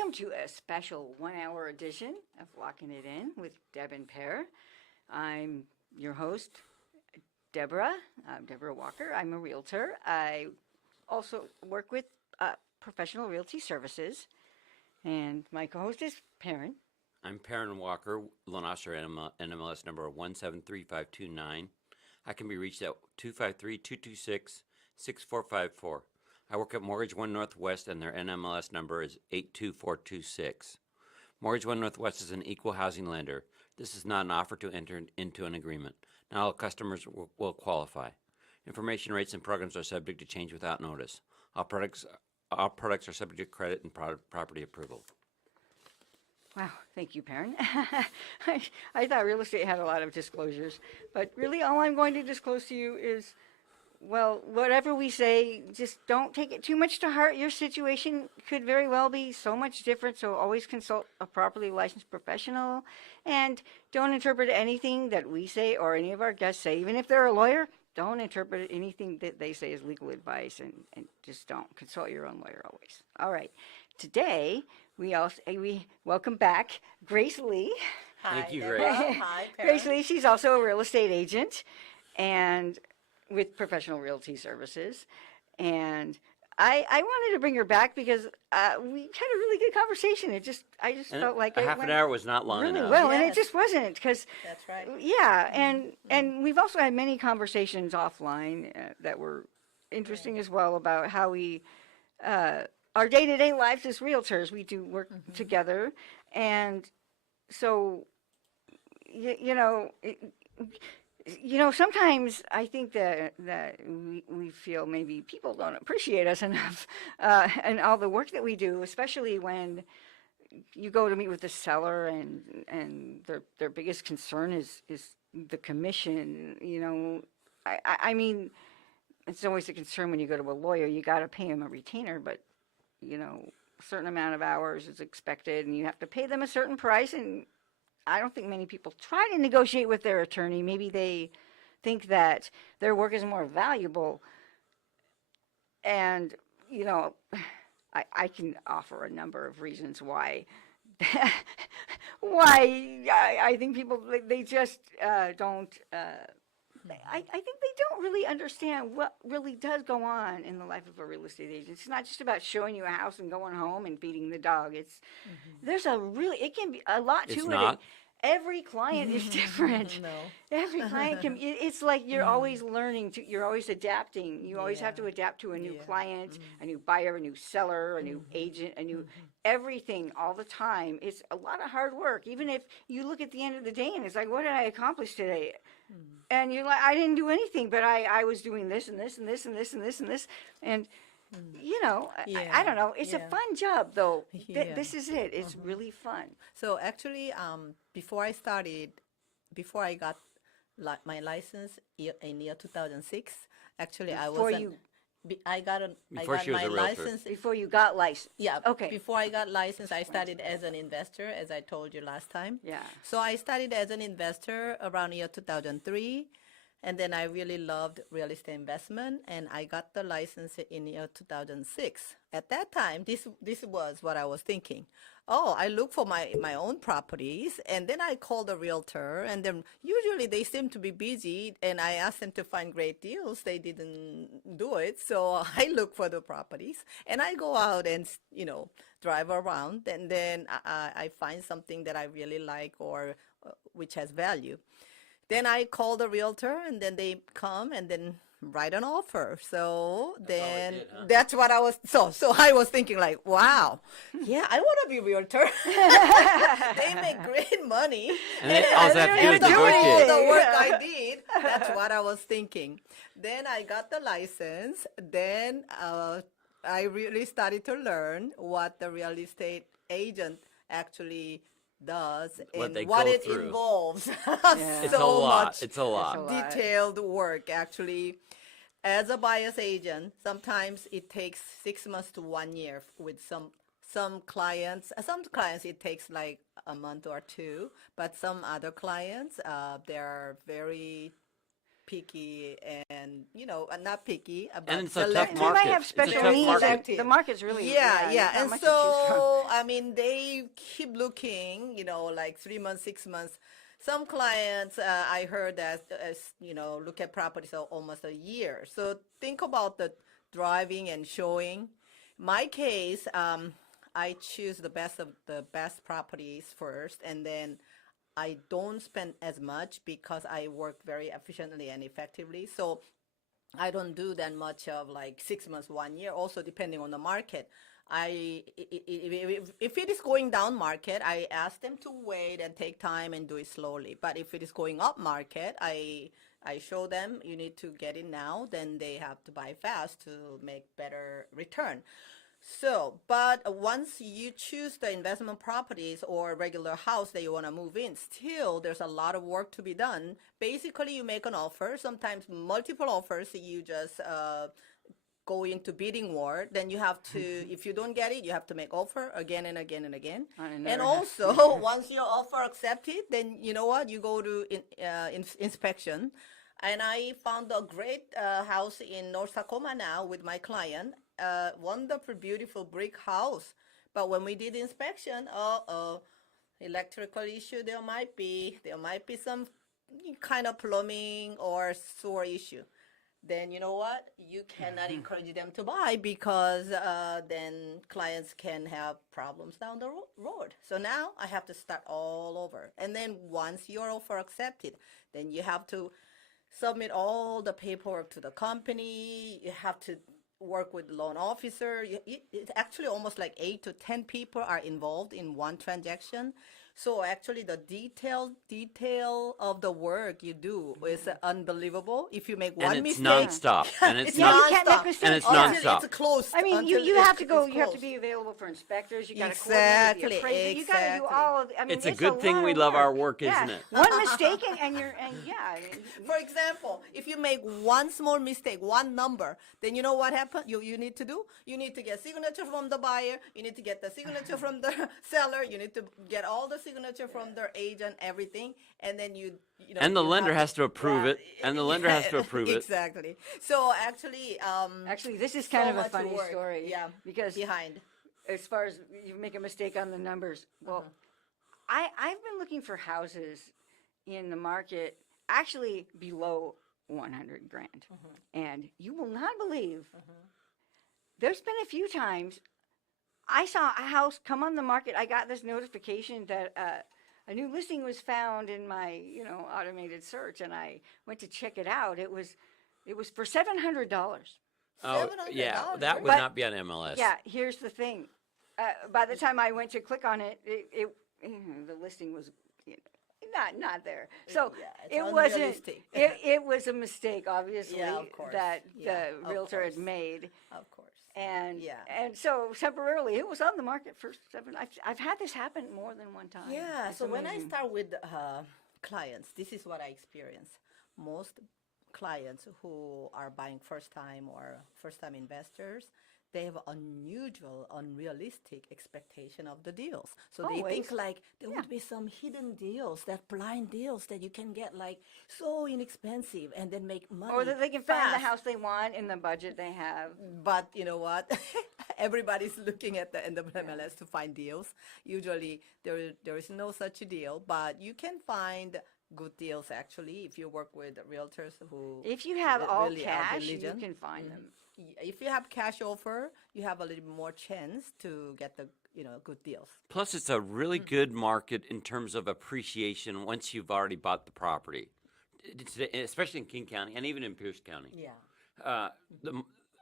welcome to a special 1 hour edition of Lockin It In with Deb and Pear. I'm your host, Deborah. I'm Deborah Walker. I'm a realtor. I also work with Professional Realty Services, and my co-host is Perrin. I'm Perrin Walker, loan officer NMLS number 173529. I can be reached at 253-226-6454. I work at Mortgage One Northwest, and their NMLS number is 82426. Mortgage One Northwest is an equal housing lender. This is not an offer to enter into an agreement. Not all customers will qualify. Information, rates, and programs are subject to change without notice. All products are subject to credit and property approval. Wow, thank you, Perrin. I thought real estate had a lot of disclosures, but really all I'm going to disclose to you is, well, whatever we say, just don't take it too much to heart. Your situation could very well be so much different, so always consult a properly licensed professional, and don't interpret anything that we say or any of our guests say, even if they're a lawyer. Don't interpret anything that they say as legal advice, and just don't. Consult your own lawyer always. All right. Today, we welcome back Grace Lee. Hi, Thank you, Deborah. Grace. Hi, Grace Perrin. Lee, she's also a real estate agent and with Professional Realty Services. And I wanted to bring her back because we had a really good conversation. I just And felt like a it half went an hour was not long really enough. well, and it Yes. just wasn't because That's right. yeah, and we've also had many conversations offline that were interesting as well about how we our day-to-day lives as realtors. We do work together, and so sometimes I think that we feel maybe people don't appreciate us enough, and all the work that we do, especially when you go to meet with the seller and their biggest concern is the commission. I mean, it's always a concern when you go to a lawyer. You got to pay him a retainer, but a certain amount of hours is expected, and you have to pay them a certain price. And I don't think many people try to negotiate with their attorney. Maybe they think that their work is more valuable. And I can offer a number of reasons why I think people they just don't. I think they don't really understand what really does go on in the life of a real estate agent. It's not just about showing you a house and going home and feeding the dog. There's it can be a lot to It's it. not. Every client is different. No. Every client it's like you're always learning you're always adapting. You always have to adapt to a new client, a new buyer, a new seller, a new agent, a new everything all the time. It's a lot of hard work. Even if you look at the end of the day and it's like, what did I accomplish today? And you're like, I didn't do anything, but I was doing this and this and this and this and this and this. And I don't know. It's a fun job, though. This is it. It's really fun. So actually, before I got my license in year 2006, actually I got She was my a realtor. license. Before you got licensed. Yeah. Okay. Before I got licensed, I started as an investor, as I told you last time. Yeah. So I started as an investor around year 2003. And then I really loved real estate investment, and I got the license in year 2006. At that time, this was what I was thinking. Oh, I look for my own properties, and then I called a realtor, and then usually they seem to be busy, and I asked them to find great deals. They didn't do it, so I look for the properties, and I go out and drive around, and then I find something that I really like or which has value. Then I call the realtor, and then they come and then write an offer. So then that's what I was. So I was thinking like, wow, yeah, I want to be a realtor. They make great money, And they also have to do is all negotiate. the work I did. That's what I was thinking. Then I got the license. Then I really started to learn what the real estate agent actually does What they and what go it through. involves. It's So a lot. much It's a lot. It's a lot. detailed work actually. As a buyer's agent, sometimes it takes 6 months to 1 year with some clients. Some clients it takes like a month or two, but some other clients they're very picky and, not picky, but And it's a tough selective. They might market. have It's a special tough needs. market. And the market's really Yeah, there's yeah. not And much to choose from. so, I mean, they keep looking, like 3 months, 6 months. Some clients, I heard that, look at properties for almost a year. So think about the driving and showing. My case, I choose the best of the best properties first, and then I don't spend as much because I work very efficiently and effectively. So I don't do that much of like 6 months, 1 year. Also, depending on the market, if it is going down market, I ask them to wait and take time and do it slowly. But if it is going up market, I show them you need to get in now. Then they have to buy fast to make better return. So, but once you choose the investment properties or regular house that you want to move in, still there's a lot of work to be done. Basically, you make an offer, sometimes multiple offers. You just go into bidding war. Then you have to, if you don't get it, you have to make offer again and again and again. And also, once your offer accepted, then you know what? You go to inspection. And I found a great house in North Tacoma now with my client. Wonderful, beautiful brick house. But when we did inspection, electrical issue there might be some kind of plumbing or sewer issue. Then you know what? You cannot encourage them to buy because then clients can have problems down the road. So now I have to start all over. And then once your offer accepted, then you have to submit all the paperwork to the company. You have to work with loan officer. It's actually almost like 8 to 10 people are involved in one transaction. So actually the detail of the work you do is unbelievable. If you make one And it's mistake, nonstop. And it's Yeah, you non can't make nonstop. mistakes. and it's Until nonstop. it's closed. I mean, you until have to it's go. You have to closed. be available for inspectors. You got to Exactly, coordinate the appraiser. You got to do exactly. all of. I mean, It's a good thing lot we of love our work, work, isn't it? One mistake and you're yeah. I mean, For example, if you make one small mistake, one number, then you know what happened? You need to do? You need to get signature from the buyer. You need to get the signature from the seller. You need to get all the signature from their agent, everything. And then you know. And the you lender have- has to approve it. And the lender has to approve it. Exactly. So actually, actually, this is kind so of a much funny work, story. yeah, Because behind. as far as you make a mistake on the numbers, well, I've been looking for houses in the market actually below 100 grand, and you will not believe. There's been a few times I saw a house come on the market. I got this notification that a new listing was found in my, automated search, and I went to check it out. It was for $700. Oh, yeah. $700. That would But- not be on MLS. Yeah, here's the thing. By the time I went to click on it, the listing was not there. So Yeah, it's it wasn't. unrealistic. It was a mistake, obviously, Yeah, of course. that Yeah, the of realtor had course. made. Of course. And Yeah. and so temporarily it was on the market for seven. I've had this happen more than one time. Yeah, It's so when I amazing. start with clients, this is what I experience. Most clients who are buying first time or first time investors, they have unusual, unrealistic expectation of the deals. So they think Always. like there would be some hidden deals, that blind deals that you can get like so inexpensive and then make money. Or that they can find the fast. house they want in the budget they have. But you know what? Everybody's looking at the end of MLS to find deals. Usually there is no such a deal, but you can find good deals actually if you work with realtors who If you have all really are cash, you diligent. can find them. If you have cash offer, you have a little more chance to get the good deals. Plus, it's a really good market in terms of appreciation once you've already bought the property, especially in King County and even in Pierce County. Yeah.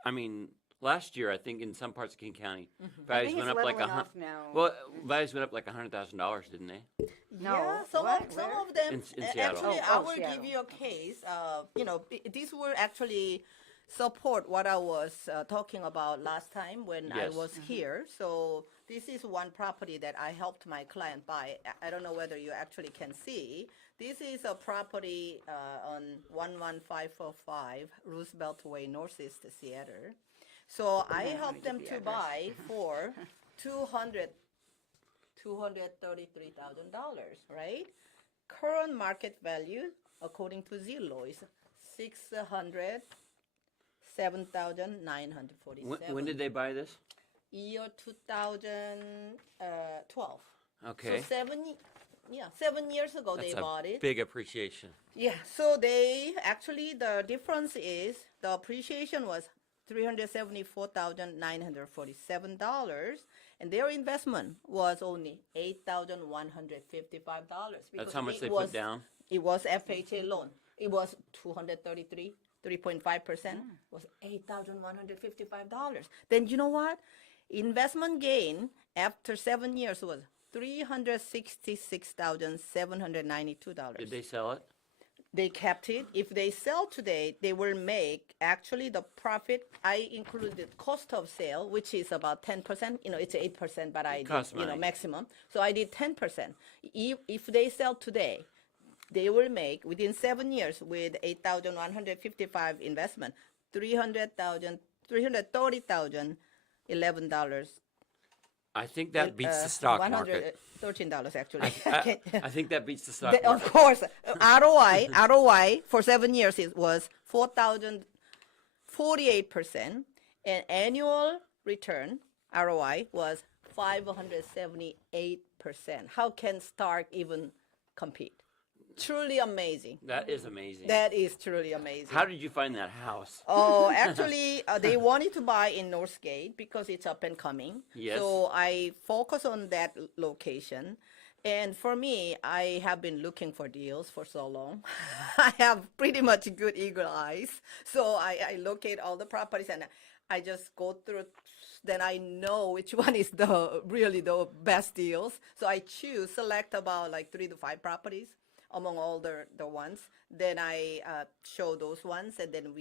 I mean, last year, I think in some parts of King County, I values think went it's up like leveling a off now. well, values went up like $100,000, didn't they? No, Yeah, some what? of them. In Seattle. Actually, Oh, I will Seattle. give you a case. These will actually support what I was talking about last time when I Yes. was here. So this is one property that I helped my client buy. I don't know whether you actually can see. This is a property on 11545 Roosevelt Way, Northeast Seattle. So I helped them to buy for $233,000, right? Current market value, according to Zillow, is $607,947. When did they buy this? Year 2012. Okay. So 7 years ago That's they a bought it. big appreciation. Yeah, so they actually, the difference is the appreciation was $374,947, and their investment was only $8,155. That's how much they put down? It was FHA loan. It was 3.5%, was $8,155. Then you know what? Investment gain after 7 years was $366,792. Did they sell it? They kept it. If they sell today, they will make actually the profit. I included cost of sale, which is about 10%. It's 8%, but I Costs did, money. maximum. So I did 10%. If they sell today, they will make within 7 years with 8,155 investment, $330,011. I think that beats the stock market. $113 actually. I think that beats the stock Of market. course, ROI for 7 years was 4,048%, and annual return ROI was 578%. How can Stark even compete? Truly amazing. That is amazing. That is truly amazing. How did you find that house? Oh, actually, they wanted to buy in Northgate because it's up and coming. Yes. So I focus on that location. And for me, I have been looking for deals for so long. I have pretty much good eagle eyes. So I locate all the properties and I just go through. Then I know which one is really the best deals. So I select about like 3 to 5 properties among all the ones. Then I show those ones, and then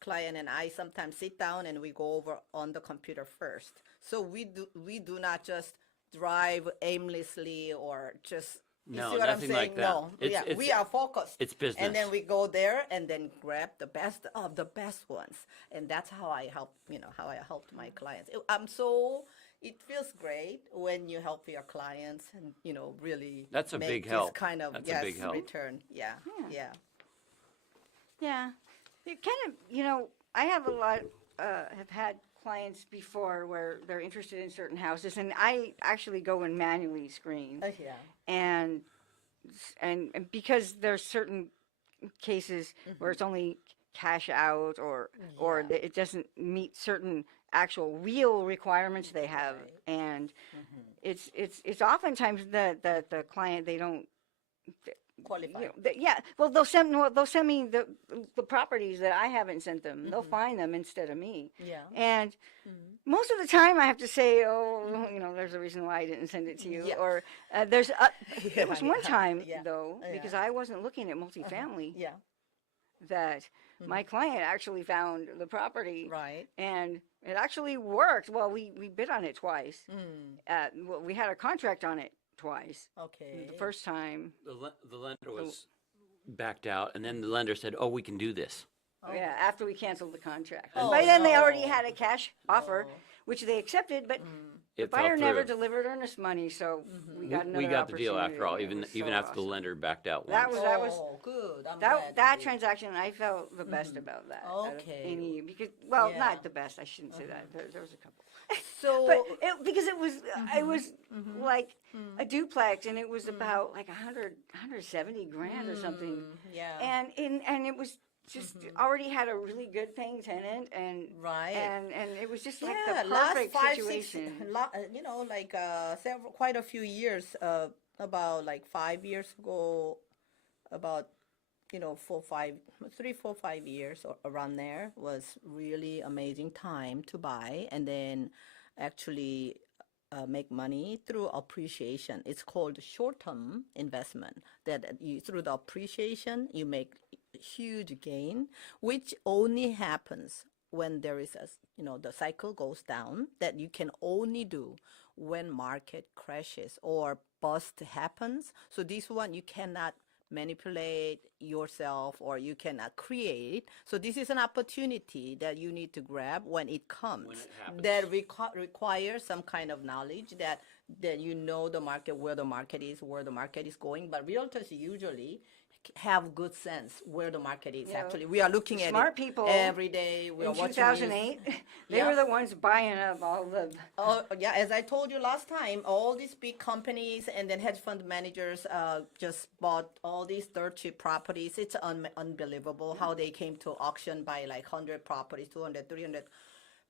client and I sometimes sit down and we go over on the computer first. So we do not just drive aimlessly or just, you No, see what I'm nothing saying? like that. No, we are focused. It's business. And then we go there and then grab the best of the best ones. And that's how I help, how I helped my clients. It feels great when you help your clients and, really That's a make big this help. kind of, That's a big help. return. Yeah. Yeah. It kind of, I have have had clients before where they're interested in certain houses, and I actually go and manually screen. Yeah. And because there's certain cases where it's only cash out or it doesn't meet certain actual real requirements they have, and it's oftentimes the client, they don't Qualify. well, they'll send me the properties that I haven't sent them. They'll find them instead of me. Yeah. And most of the time I have to say, there's a reason why I didn't send it to you. Yeah. Or there was one time though, Yeah. because I wasn't looking at multifamily, Yeah. that my client actually found the property. Right. And it actually worked. Well, we bid on it twice. We had a contract on it twice. Okay. The first time, The lender was backed out, and then the lender said, "Oh, we can do this." yeah, after we canceled the contract. Oh, By then, they already no. had a cash offer, which they accepted, but the It fell buyer never through. delivered earnest money, so we got another We got the deal opportunity. after all, It even was so after the awesome. lender backed out That once. was good. I'm glad that you did. transaction. I felt the best about that. out of Okay. any, because Yeah. not the best. I shouldn't say that. There was a couple. So, But because it was like a duplex, and it was about like 170 grand or something. yeah. And it was just already had a really good paying tenant, and Right. and it was just like yeah, the last perfect 5, situation. 6, quite a few years, about like 5 years ago, about 3, 4, 5 years or around there was really amazing time to buy, and then actually make money through appreciation. It's called short-term investment. That through the appreciation you make huge gain, which only happens when there is the cycle goes down. That you can only do when market crashes or bust happens. So this one you cannot manipulate yourself, or you cannot create. So this is an opportunity that you need to grab when it comes. When it happens. That requires some kind of knowledge that the market, where the market is going. But realtors usually have good sense where the market is. You know, Actually, we are looking at smart it people every day. We are In watching 2008, they Yeah. were the ones buying up all the. Oh, yeah, as I told you last time, all these big companies and then hedge fund managers just bought all these dirt cheap properties. It's unbelievable how they came to auction by like 100 properties, 200, 300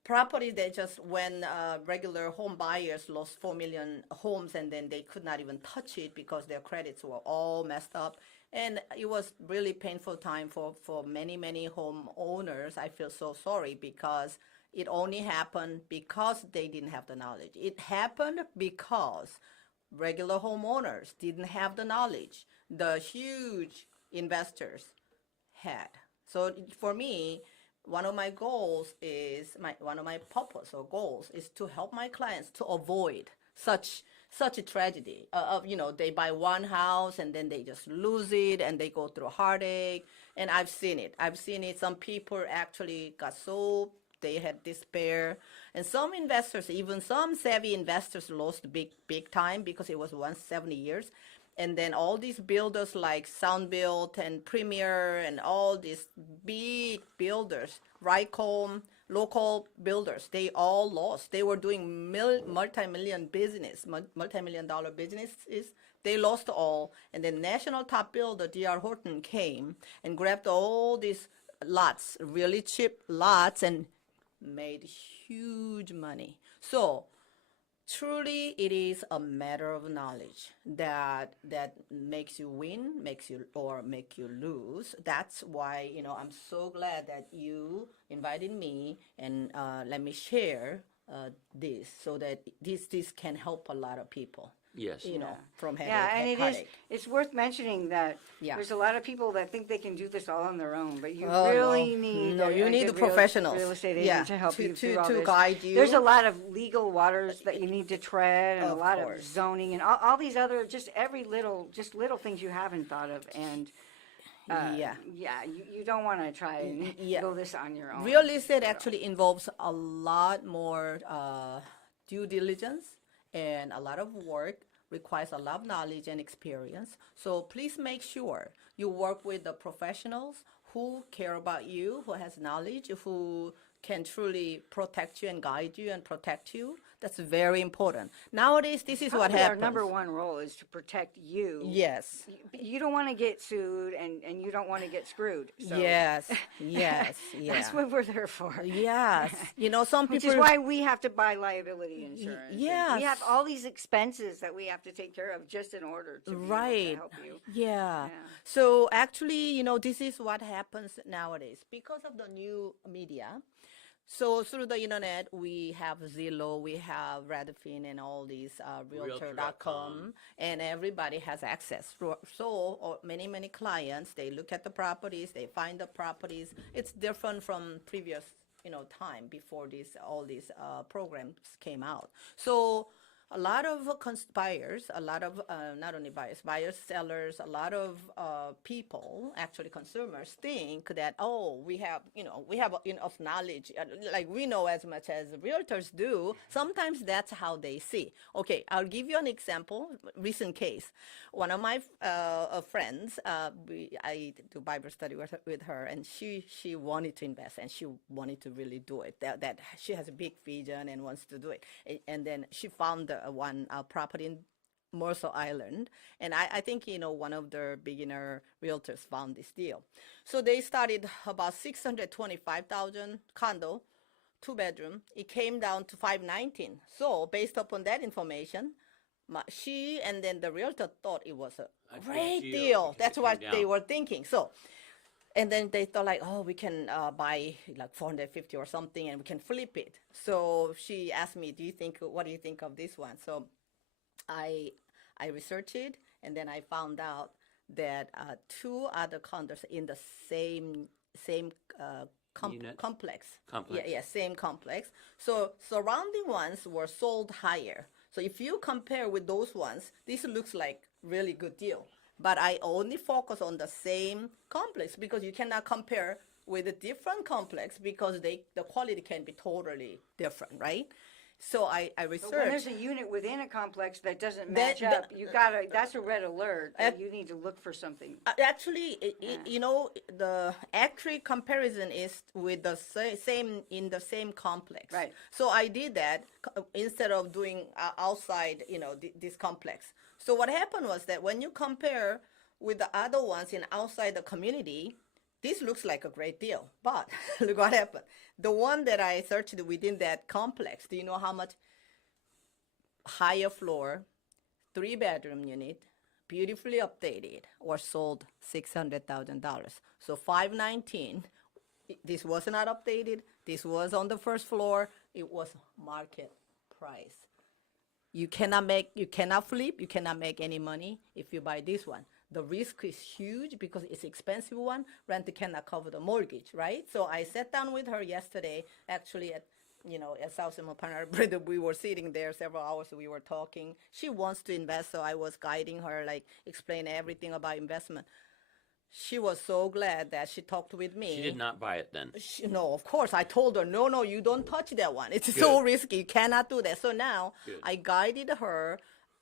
properties. They just, when regular home buyers lost 4 million homes and then they could not even touch it because their credits were all messed up. And it was really painful time for many home owners. I feel so sorry because it only happened because they didn't have the knowledge. It happened because regular homeowners didn't have the knowledge. The huge investors had. So for me, one of my goals is one of my purpose or goals is to help my clients to avoid such a tragedy of they buy one house and then they just lose it and they go through heartache. And I've seen it. Some people actually got so they had despair, and some investors, even some savvy investors, lost big time because it was once 70 years. And then all these builders like Soundbuilt and Premier and all these big builders, Rycom, local builders, they all lost. They were doing multi-million dollar businesses. They lost all. And then national top builder D.R. Horton came and grabbed all these lots, really cheap lots, and made huge money. So truly, it is a matter of knowledge that makes you win, make you lose. That's why I'm so glad that you invited me and let me share this so that this can help a lot of people. Yes. From headache. Yeah, and headache. it's worth mentioning that Yeah. there's a lot of people that think they can do this all on their own, but you Oh, really no. need No, you need good the professionals. real estate agent Yeah, to help you through all to this. guide you. There's a lot of legal waters that you need to tread, and a Of lot course. of zoning, and all these other little things you haven't thought of, and Yeah. you don't want to try and Yeah. go this on your own. Real estate actually involves a lot more due diligence and a lot of work, requires a lot of knowledge and experience. So please make sure you work with the professionals who care about you, who has knowledge, who can truly protect you and guide you and protect you. That's very important. Nowadays, this is what Probably happens. Our number one role is to protect you. Yes. You don't want to get sued, and you don't want to get screwed. So Yes. Yes. Yeah. that's what we're there for. Yes. Some Which people. is why we have to buy liability insurance. and yes. We have all these expenses that we have to take care of just in order to be able to Right. help you. Yeah. Yeah. So actually, this is what happens nowadays because of the new media. So through the internet, we have Zillow, we have Redfin, and all these Realtor.com, and everybody has access. So many clients, they look at the properties, they find the properties. It's different from previous time before all these programs came out. So a lot of buyers, a lot of not only buyers, sellers, a lot of people, actually consumers, think that we have enough knowledge, like we know as much as realtors do. Sometimes that's how they see. Okay, I'll give you an example. Recent case, one of my friends, I do Bible study with her, and she wanted to invest and she wanted to really do it. That she has a big vision and wants to do it, and then she found one property in Morsel Island, and I think one of the beginner realtors found this deal. So they started about 625,000 condo, 2-bedroom. It came down to 519. So based upon that information, she and then the realtor thought it was a great deal. That's what they were thinking. So. And then they thought like, we can buy like 450 or something, and we can flip it. So she asked me, what do you think of this one? So I researched it, and then I found out that 2 other condos in the same complex. Yeah, same complex. So surrounding ones were sold higher. So if you compare with those ones, this looks like really good deal. But I only focus on the same complex because you cannot compare with a different complex because the quality can be totally different, right? So I But when researched. there's a unit within a complex that doesn't That- match up, you gotta, that's a red alert. Uh, You need to look for something. Actually, you know, the accurate comparison is with the same in the same complex. Right. So I did that instead of doing outside, you know, this complex. So what happened was that when you compare with the other ones in outside the community, this looks like a great deal. But look what happened. The one that I searched within that complex, do you know how much? Higher floor, 3-bedroom unit, beautifully updated, was sold $600,000. So 519. This was not updated. This was on the first floor. It was market price. You cannot flip, you cannot make any money if you buy this one. The risk is huge because it's expensive one. Rent cannot cover the mortgage, right? So I sat down with her yesterday, actually at South Simon Partner, we were sitting there several hours. We were talking. She wants to invest, so I was guiding her, like explain everything about investment. She was so glad that she talked with me. She did not buy it then. No, of course. I told her, no, you don't touch that one. It's so risky. You cannot do that. So now I guided her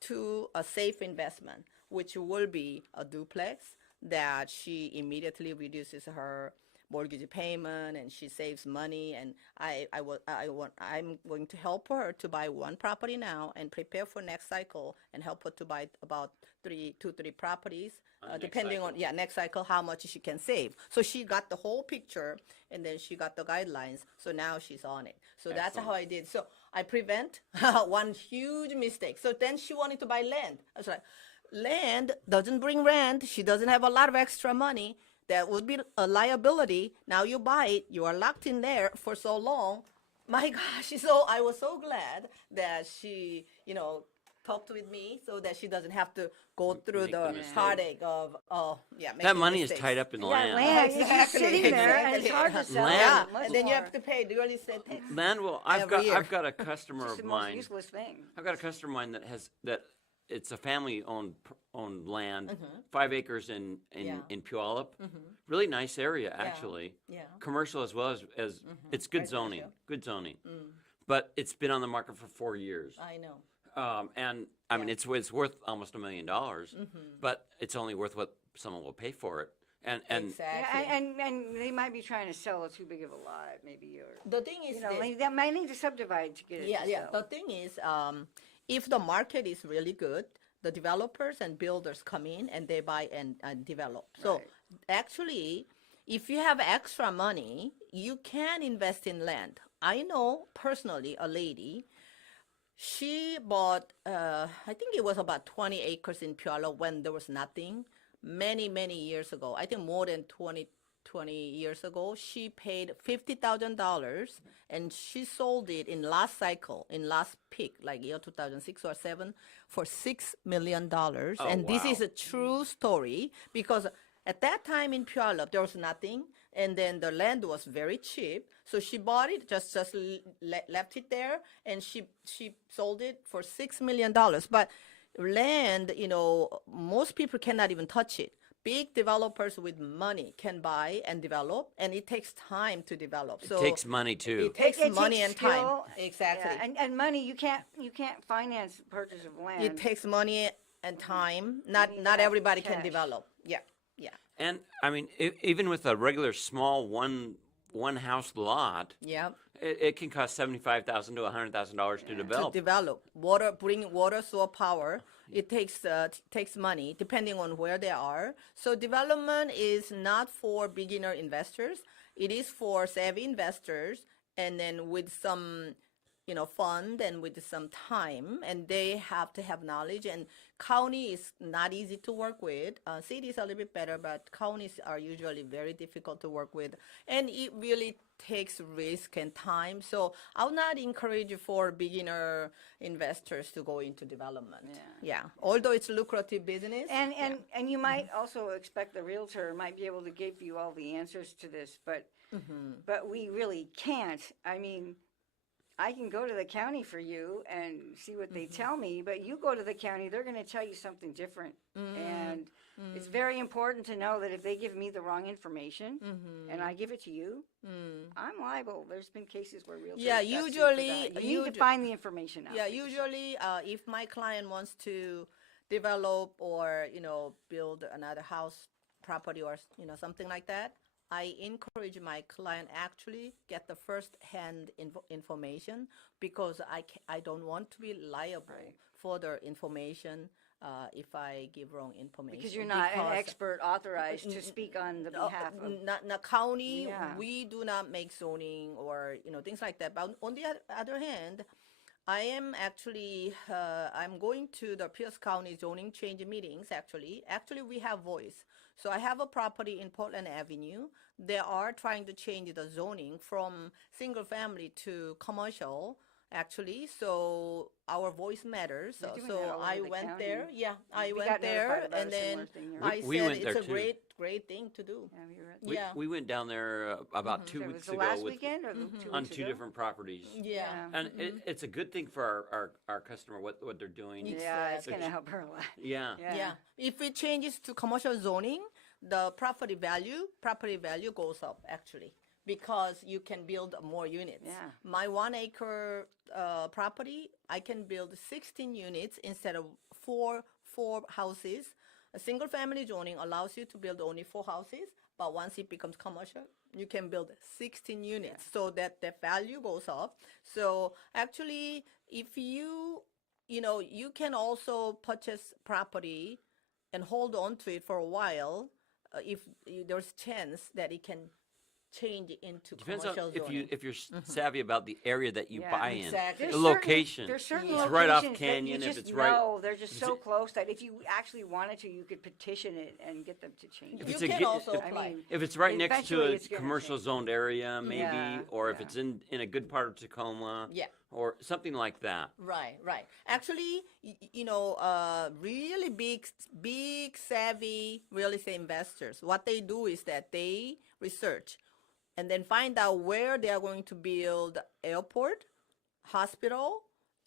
to a safe investment, which will be a duplex that she immediately reduces her mortgage payment and she saves money. And I'm going to help her to buy one property now and prepare for next cycle and help her to buy about 3 properties. Depending on next cycle how much she can save. So she got the whole picture and then she got the guidelines. So now she's on it. So that's how I did. So I prevent one huge mistake. So then she wanted to buy land. I was like, land doesn't bring rent. She doesn't have a lot of extra money. That would be a liability. Now you buy it. You are locked in there for so long. My gosh. So I was so glad that she, talked with me so that she doesn't have to go through Make the the mistake. heartache of, That making money is mistakes. tied up in Yeah, land. land is just sitting there and it's hard to sell. Land- it much And then you more. have to pay dual estate tax. Land will. Every year. I've got a customer It's of the most mine. useless thing. I've got a customer of mine that it's a family owned land, 5 acres in Puyallup. Really nice area actually. Yeah. Commercial as well as it's good zoning. Residential. Good zoning. But it's been on the market for 4 years. I know. And I mean it's worth almost $1 million, but it's only worth what someone will pay for it. And Exactly. Yeah, and they might be trying to sell a too big of a lot, maybe, or The thing is, they might need to subdivide to get it. to yeah. sell. The thing is, if the market is really good, the developers and builders come in and they buy and develop. So Right. actually, if you have extra money, you can invest in land. I know personally a lady. She bought, I think it was about 20 acres in Puyallup when there was nothing. Many years ago. I think more than 20 years ago. She paid $50,000 and she sold it in last cycle, in last peak, like year 2006 or 7, for $6 million. And this wow. is a true story because at that time in Puyallup, there was nothing. And then the land was very cheap. So she bought it, just left it there, and she sold it for $6 million. But land, most people cannot even touch it. Big developers with money can buy and develop, and it takes time to develop. it So takes money too. it takes It money takes and time. skill, Exactly. Yeah, and money. You can't finance the purchase of land. It takes money and time. need Not to not have everybody can cash. develop. Yeah. And I mean, even with a regular small one house lot, Yeah. it can cost $75,000 to $100,000 to develop. To develop bring water, sewer, power. It takes money depending on where they are. So development is not for beginner investors. It is for savvy investors, and then with some fund and with some time, and they have to have knowledge. And county is not easy to work with. Cities are a little bit better, but counties are usually very difficult to work with, and it really takes risk and time. So I'll not encourage for beginner investors to go into development. Yeah. Although it's lucrative business. And you might also expect the realtor might be able to give you all the answers to this, but we really can't. I mean, I can go to the county for you and see what they tell me, but you go to the county, they're going to tell you something different. And It's very important to know that if they give me the wrong information and I give it to you, I'm liable. There's been cases where realtors Yeah, got sued for usually- that. You need to find the information out. Yeah, for yourself. usually if my client wants to develop or, build another house property or, something like that, I encourage my client actually get the first-hand information because I don't want to be liable for the information if I give wrong information. Because you're not an Because expert authorized to speak on the behalf of. not county, Yeah. we do not make zoning or things like that. But on the other hand, I am actually I'm going to the Pierce County zoning change meetings. Actually, we have voice. So I have a property in Portland Avenue. They are trying to change the zoning from single family to commercial. Actually, so our voice matters. They're doing So that all I over the went county. there. Yeah, I We went got there, notified about and a similar then thing here. I We said went it's there a too. great thing to do. Have you read? We, Yeah. we went down there about 2 Was weeks the ago last with, weekend or the 2 on weeks two ago? different properties. Yeah. And it's a good thing for our customer what they're doing. Yeah, it's Exactly. going to help her a lot. Yeah. Yeah. If it changes to commercial zoning, the property value goes up actually because you can build more units. Yeah. My 1 acre property, I can build 16 units instead of four houses. A single family zoning allows you to build only 4 houses, but once it becomes commercial, you can build 16 units so that the value goes up. So actually, if you can also purchase property and hold on to it for a while if there's chance that it can change into Depends commercial on zoning. if you're savvy about the area that you Yeah. buy in. Exactly. The There's location. There's certain If locations it's right off that Canyon, you if just it's right. know they're just if so it's- close that if you actually wanted to, you could petition it and get them to change If it. it's You a can gi- also if- apply. I mean, If it's right next to eventually a it's gonna commercial change. zoned area, maybe, Yeah, or if yeah. it's in a good part of Tacoma, Yeah. or something like that. Right. Actually, really big savvy real estate investors, what they do is that they research and then find out where they are going to build airport, hospital,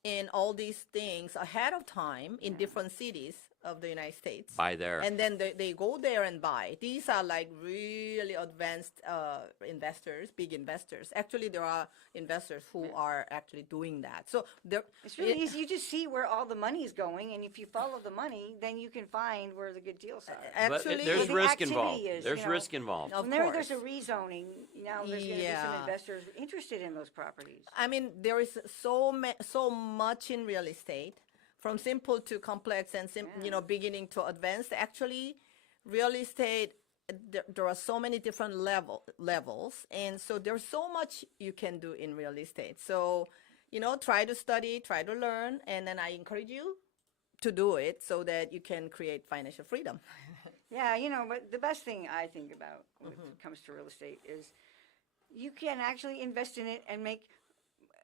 and all these things ahead of time in different cities of the United States. Buy there. And then they go there and buy. These are like really advanced investors, big investors. Actually, there are investors who are actually doing that. So there, It's really easy. You just see where all the money is going, and if you follow the money, then you can find where the good deals are. But actually, there's the risk activity involved. is, There's you know, risk involved. Of Whenever there's a course. rezoning, now there's going to be some Yeah. investors interested in those properties. I mean, there is so much in real estate, from simple to complex and beginning to advanced. Actually, real estate, there are so many different levels, and so there's so much you can do in real estate. So, try to study, try to learn, and then I encourage you to do it so that you can create financial freedom. Yeah, but the best thing I think about when it comes to real estate is you can actually invest in it and make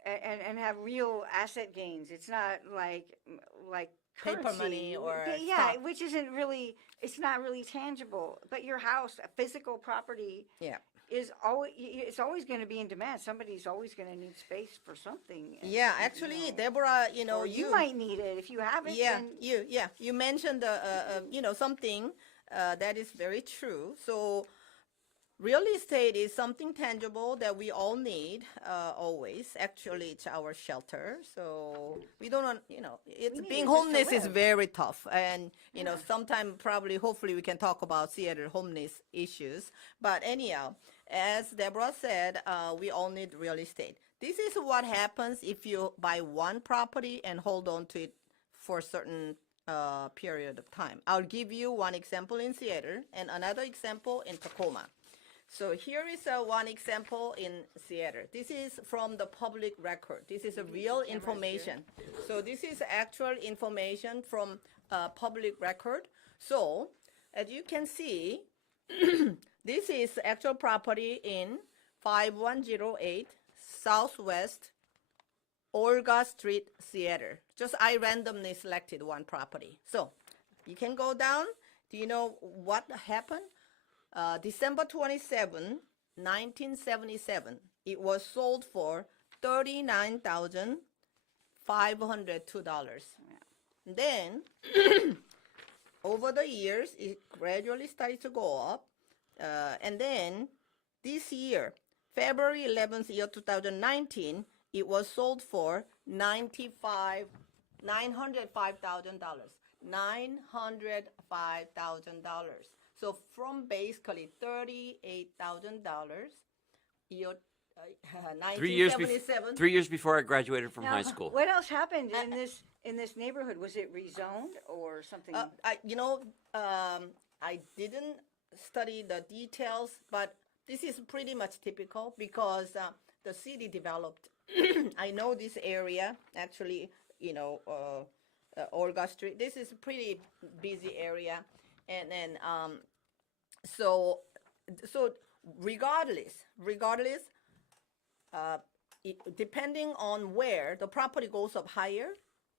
and have real asset gains. It's not like Paper currency. money or yeah, stock. which isn't really, it's not really tangible. But your house, a physical property, Yeah. is always, it's always going to be in demand. Somebody's always going to need space for something. and, Yeah, actually, Deborah, or you might need it if you have it. Yeah, then you mentioned something that is very true. So real estate is something tangible that we all need always. Actually, it's our shelter. So we don't want, it's need being it just to homeless is live. very tough. And, sometime probably, hopefully we can talk about Seattle homeless issues. But anyhow, as Deborah said, we all need real estate. This is what happens if you buy one property and hold on to it for a certain period of time. I'll give you one example in Seattle and another example in Tacoma. So here is one example in Seattle. This is from the public record. This is a real information. So this is actual information from public record. So as you can see, this is actual property in 5108 Southwest Olga Street, Seattle. Just I randomly selected one property. So you can go down. Do you know what happened? December 27, 1977, it was sold for $39,502. Then over the years, it gradually started to go up. And then this year, February 11th, year 2019, it was sold for $905,000. $905,000. So from basically $38,000, year 1977. 3 years before I graduated from Now, high school. what else happened in this neighborhood? Was it rezoned or something? I didn't study the details, but this is pretty much typical because the city developed. I know this area actually. Olga Street. This is a pretty busy area, and then so regardless, depending on where the property goes up higher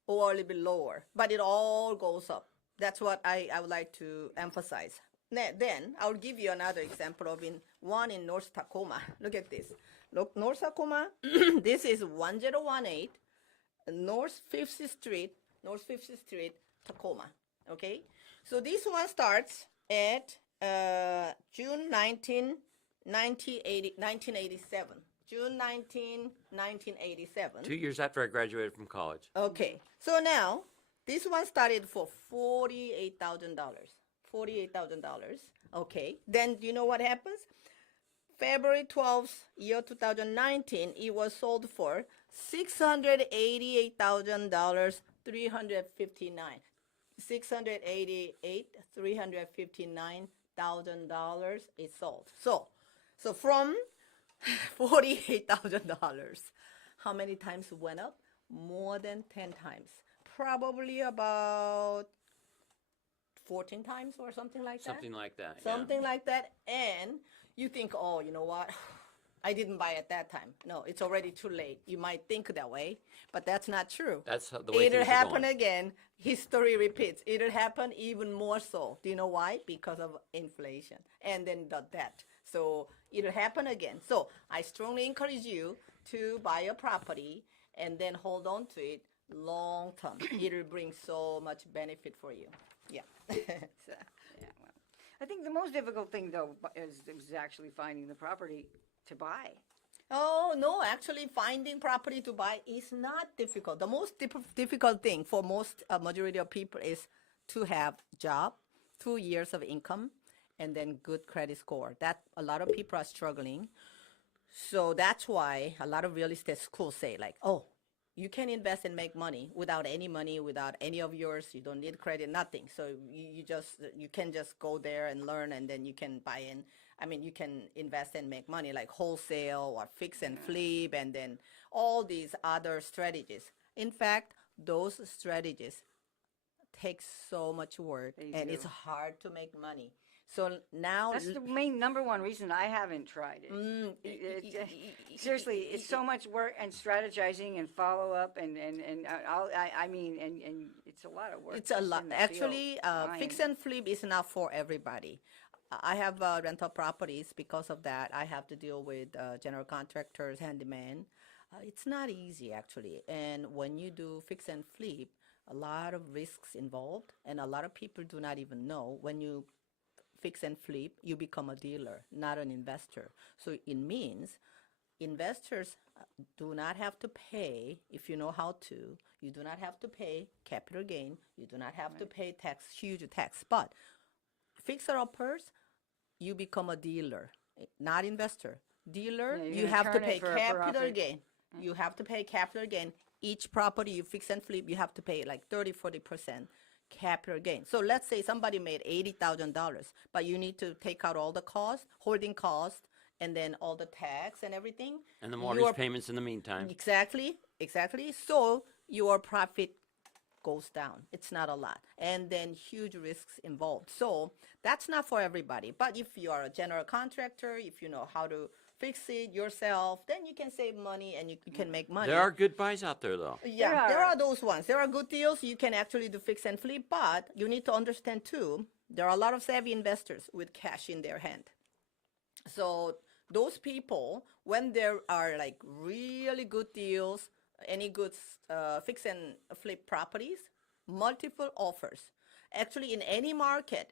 or a little bit lower, but it all goes up. That's what I would like to emphasize. Then I'll give you another example of one in North Tacoma. Look at this. Look, North Tacoma. This is 1018 North 50th Street, Tacoma. Okay, so this one starts at June 1987. June 19, 1987. 2 years after I graduated from college. Okay, so now this one started for $48,000. $48,000. Okay, then do you know what happens? February 12th, year 2019, it was sold for $688,000, 359. $359,000 is sold. So from $48,000, how many times went up? More than 10 times. Probably about 14 times or something like that. Something like that. Something like that. And you think, oh, you know what? I didn't buy at that time. No, it's already too late. You might think that way, but that's not true. That's the way It'll things are happen going. again. History repeats. It'll happen even more so. Do you know why? Because of inflation and then the debt. So it'll happen again. So I strongly encourage you to buy a property and then hold on to it long term. It'll bring so much benefit for you. Yeah. So, Yeah, well, I think the most difficult thing though is actually finding the property to buy. oh no, actually finding property to buy is not difficult. The most difficult thing for most majority of people is to have job, 2 years of income, and then good credit score. That a lot of people are struggling. So that's why a lot of real estate schools say like, oh, you can invest and make money, without any of yours. You don't need credit, nothing. So you can just go there and learn, and then you can buy in. I mean, you can invest and make money like wholesale or fix and flip, and then all these other strategies. In fact, those strategies take so much work, They and do. it's hard to make money. So now That's the main number one reason I haven't tried it. Seriously, it's so much work and strategizing and follow up and I mean it's a lot of work. It's a just lot. in the Actually, field, fix buying. and flip is not for everybody. I have rental properties. Because of that, I have to deal with general contractors, handyman. It's not easy, actually. And when you do fix and flip, a lot of risks involved, and a lot of people do not even know. When you fix and flip, you become a dealer, not an investor. So it means investors do not have to pay, if you know how to, you do not have to pay capital gain, you do not have to pay tax, huge tax. But fixer-uppers, you become a dealer, not investor. Dealer, Yeah, you're you gonna have to turn pay it for a capital profit. gain. You have to pay capital gain. Each property you fix and flip, you have to pay like 30-40% capital gain. So let's say somebody made $80,000, but you need to take out all the costs, holding costs, and then all the tax and everything. And the mortgage Your- payments in the meantime. Exactly. So your profit goes down. It's not a lot. And then huge risks involved. So that's not for everybody. But if you are a general contractor, if you know how to fix it yourself, then you can save money and you can make money. There are good buys out there, though. Yeah, there are. are those ones. There are good deals. You can actually do fix and flip, but you need to understand too, there are a lot of savvy investors with cash in their hand. So those people, when there are like really good deals, any good fix and flip properties, multiple offers, actually in any market,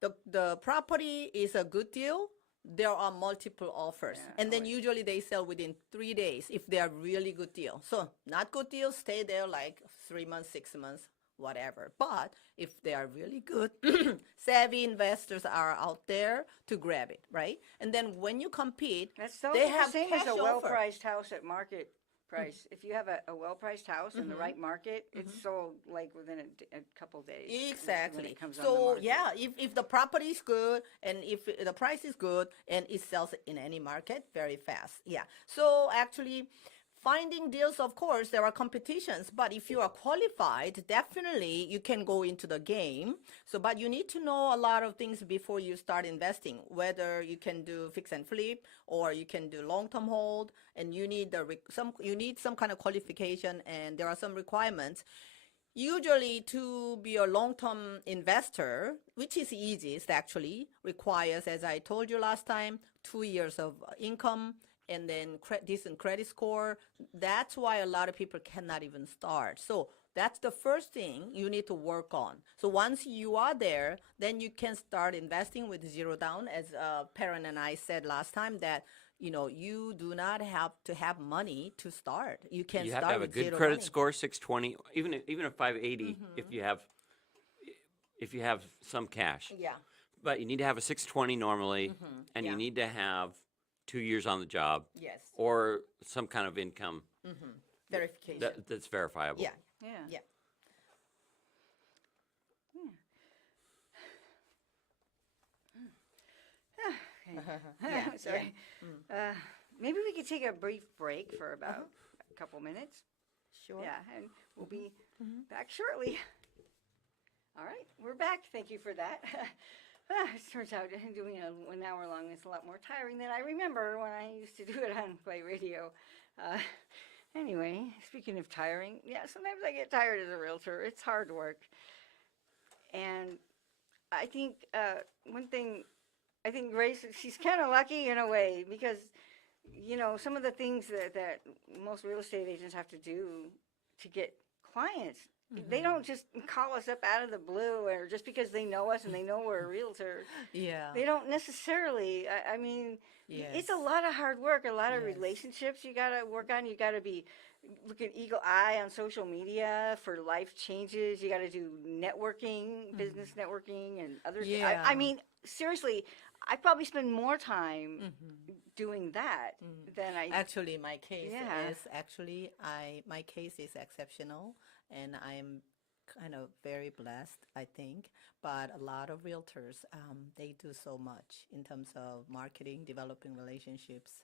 the property is a good deal, there are multiple offers. Yeah, And then always. usually they sell within 3 days if they are really good deal. So not good deals, stay there like 3 months, 6 months, whatever. But if they are really good, savvy investors are out there to grab it, right? And then when you compete, That's so they the have same as cash a offer. well-priced house at market price. If you have a well-priced house in the right market, it's sold like within a couple days. when Exactly. it comes on the So market. yeah, if the property is good and if the price is good and it sells in any market very fast. Yeah. So actually finding deals, of course, there are competitions, but if you are qualified, definitely you can go into the game. So, but you need to know a lot of things before you start investing, whether you can do fix and flip or you can do long-term hold, and you need some kind of qualification, and there are some requirements. Usually, to be a long-term investor, which is easiest actually, requires, as I told you last time, 2 years of income and then decent credit score. That's why a lot of people cannot even start. So that's the first thing you need to work on. So once you are there, then you can start investing with zero down. As Perrin and I said last time, that you do not have to have money to start. You can You have start to have a with good zero credit money. score, 620, even a 580 if you have some cash. Yeah. But you need to have a 620 normally, and Yeah. you need to have 2 years on the job Yes. or some kind of income Verification. that's verifiable. Yeah. Yeah. Yeah. Yeah. Sorry. Maybe we could take a brief break for about a couple minutes. Sure. Yeah, and we'll be back shortly. All right, we're back. Thank you for that. It turns out doing an hour long is a lot more tiring than I remember when I used to do it on Play Radio. Anyway, speaking of tiring, yeah, sometimes I get tired as a realtor. It's hard work. And I think one thing, I think Grace, she's kind of lucky in a way because, some of the things that most real estate agents have to do to get clients, they don't just call us up out of the blue or just because they know us and they know we're a realtor. Yeah. They don't necessarily. I mean, it's a Yes. lot of hard work, a lot of Yes. relationships you got to work on. You got to be looking eagle eye on social media for life changes. You got to do networking, business networking, and other. Yeah. I mean, seriously, I probably spend more time doing that than I. Actually, my case Yeah. is actually my case is exceptional, and I'm kind of very blessed, I think. But a lot of realtors, they do so much in terms of marketing, developing relationships,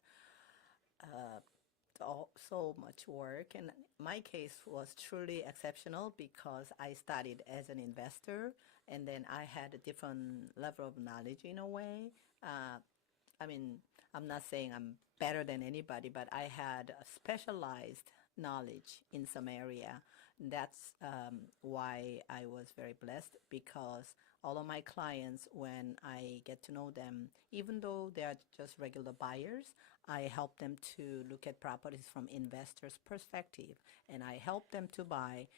so much work. And my case was truly exceptional because I started as an investor, and then I had a different level of knowledge in a way. I mean, I'm not saying I'm better than anybody, but I had a specialized knowledge in some area. That's why I was very blessed, because all of my clients, when I get to know them, even though they are just regular buyers, I help them to look at properties from investors' perspective, and I help them to buy.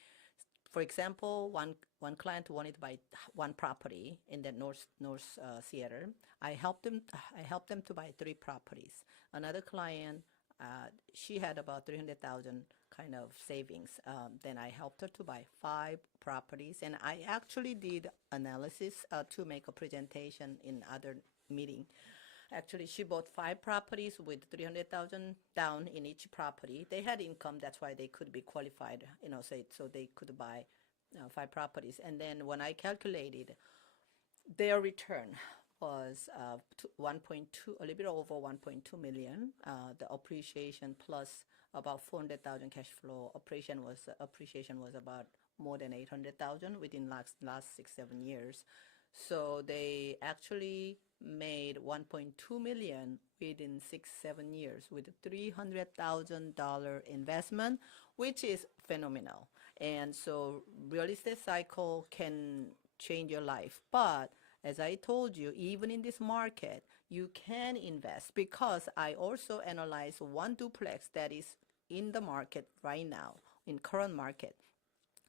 For example, one client wanted to buy one property in the North Seattle. I helped them to buy 3 properties. Another client, she had about 300,000 kind of savings. Then I helped her to buy 5 properties, and I actually did analysis to make a presentation in other meeting. Actually, she bought 5 properties with 300,000 down in each property. They had income, that's why they could be qualified, so they could buy 5 properties. And then when I calculated, their return was 1.2, a little bit over 1.2 million. The appreciation plus about 400,000 cash flow. Appreciation was about more than 800,000 within last 6-7 years. So they actually made 1.2 million within 6-7 years with a $300,000 investment, which is phenomenal. And so real estate cycle can change your life. But as I told you, even in this market, you can invest, because I also analyzed one duplex that is in the market right now, in current market.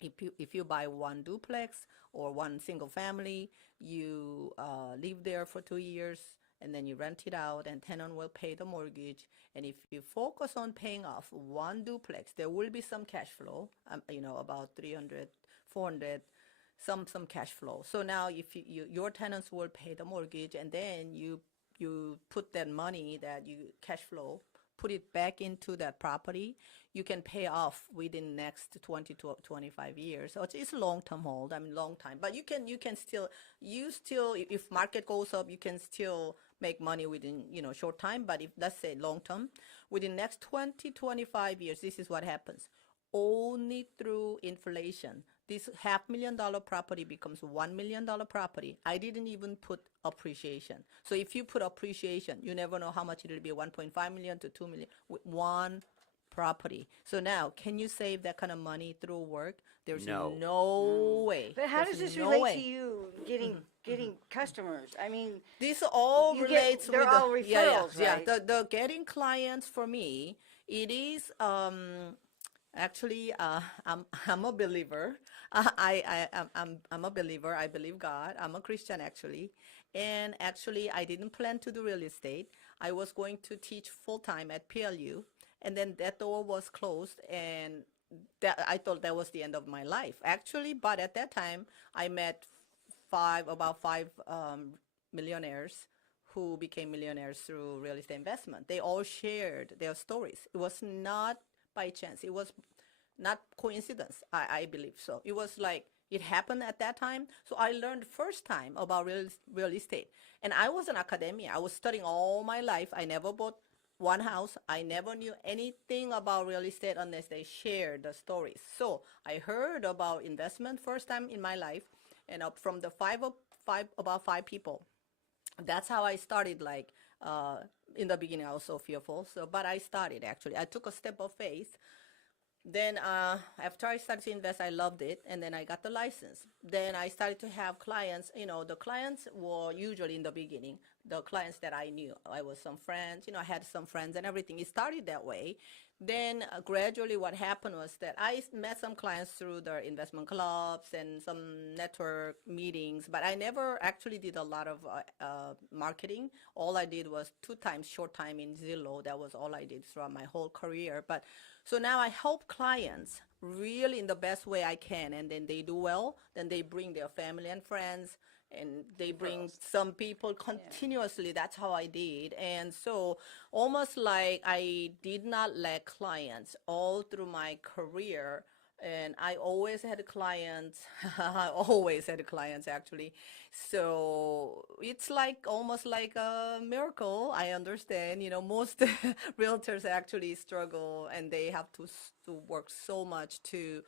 If you buy one duplex or one single family, you live there for 2 years and then you rent it out and tenant will pay the mortgage. And if you focus on paying off one duplex, there will be some cash flow, about 300, 400, some cash flow. So now if your tenants will pay the mortgage and then you put that money that you cash flow, put it back into that property, you can pay off within next 20 to 25 years. So it's a long-term hold. I mean, long time. But you can still, if market goes up, you can still make money within, short time. But if, let's say, long-term, within next 20, 25 years, this is what happens. Only through inflation, this $500,000 property becomes $1 million property. I didn't even put appreciation. So if you put appreciation, you never know how much it will be, 1.5 million to 2 million with one property. So now, can you save that kind of money through work? There's no way. But how There's does this no relate way. to you getting customers? I mean, This all You get- relates they're with all the, referrals, yeah. right? The getting clients for me, it is actually I'm a believer. I'm a believer. I believe God. I'm a Christian actually, and actually I didn't plan to do real estate. I was going to teach full time at PLU, and then that door was closed, and that I thought that was the end of my life actually. But at that time, I met about five millionaires who became millionaires through real estate investment. They all shared their stories. It was not by chance. It was not coincidence. I believe so. It was like it happened at that time. So I learned first time about real estate. And I was in academia. I was studying all my life. I never bought one house. I never knew anything about real estate unless they shared the stories. So I heard about investment first time in my life, and up from the about five people. That's how I started. Like in the beginning, I was so fearful. So, but I started actually. I took a step of faith. Then after I started to invest, I loved it, and then I got the license. Then I started to have clients. The clients were usually in the beginning the clients that I knew. I was some friends. I had some friends and everything. It started that way. Then gradually, what happened was that I met some clients through their investment clubs and some network meetings, but I never actually did a lot of marketing. All I did was 2 times short time in Zillow. That was all I did throughout my whole career. But so now I help clients really in the best way I can, and then they do well. Then they bring their family and friends, and they bring some people continuously. That's how I did. And so almost like I did not lack clients all through my career. And I always had clients. I always had clients actually. So it's like almost like a miracle. I understand. Most realtors actually struggle and they have to work so much to,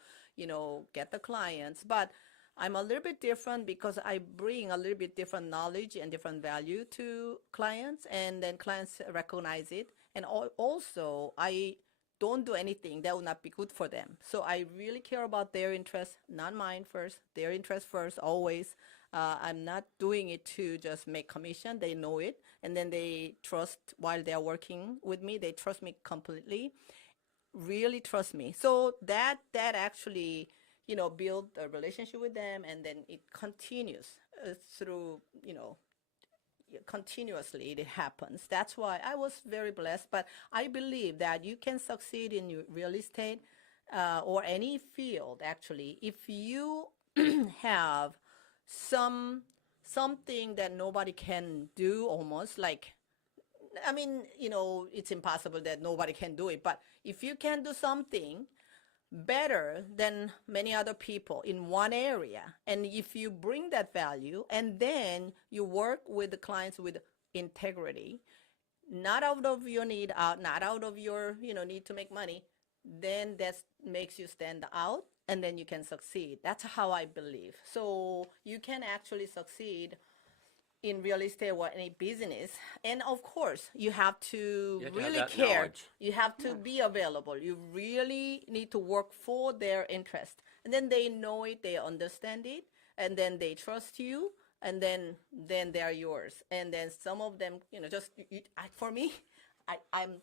get the clients. But I'm a little bit different because I bring a little bit different knowledge and different value to clients, and then clients recognize it. And also, I don't do anything that will not be good for them. So I really care about their interest, not mine first, their interest first, always. I'm not doing it to just make commission. They know it. And then they trust while they're working with me. They trust me completely, really trust me. So that actually, build a relationship with them, and then it continues through, continuously it happens. That's why I was very blessed. But I believe that you can succeed in real estate or any field actually if you have something that nobody can do, almost like, I mean, it's impossible that nobody can do it, but if you can do something better than many other people in one area, and if you bring that value and then you work with the clients with integrity, not out of your need, not out of your need to make money, then that makes you stand out, and then you can succeed. That's how I believe. So you can actually succeed in real estate or any business. And of course, you have to You have to have really that care. knowledge. You have to be available. You really need to work for their interest. And then they know it, they understand it, and then they trust you, and then they're yours. And then some of them, for me, I'm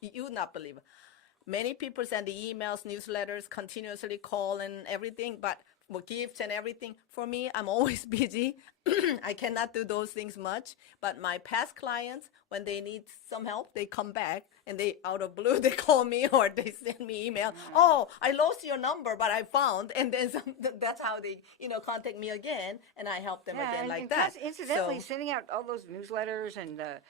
you would not believe it. many people send the emails, newsletters, continuously call and everything, but for gifts and everything, for me, I'm always busy. I cannot do those things much. But my past clients, when they need some help, they come back and they, out of blue, they call me or they send me email. Oh, I lost your number, but I found, and then that's how they, contact me again, and I help them again and, like and that. plus, incidentally, So, sending out all those newsletters and the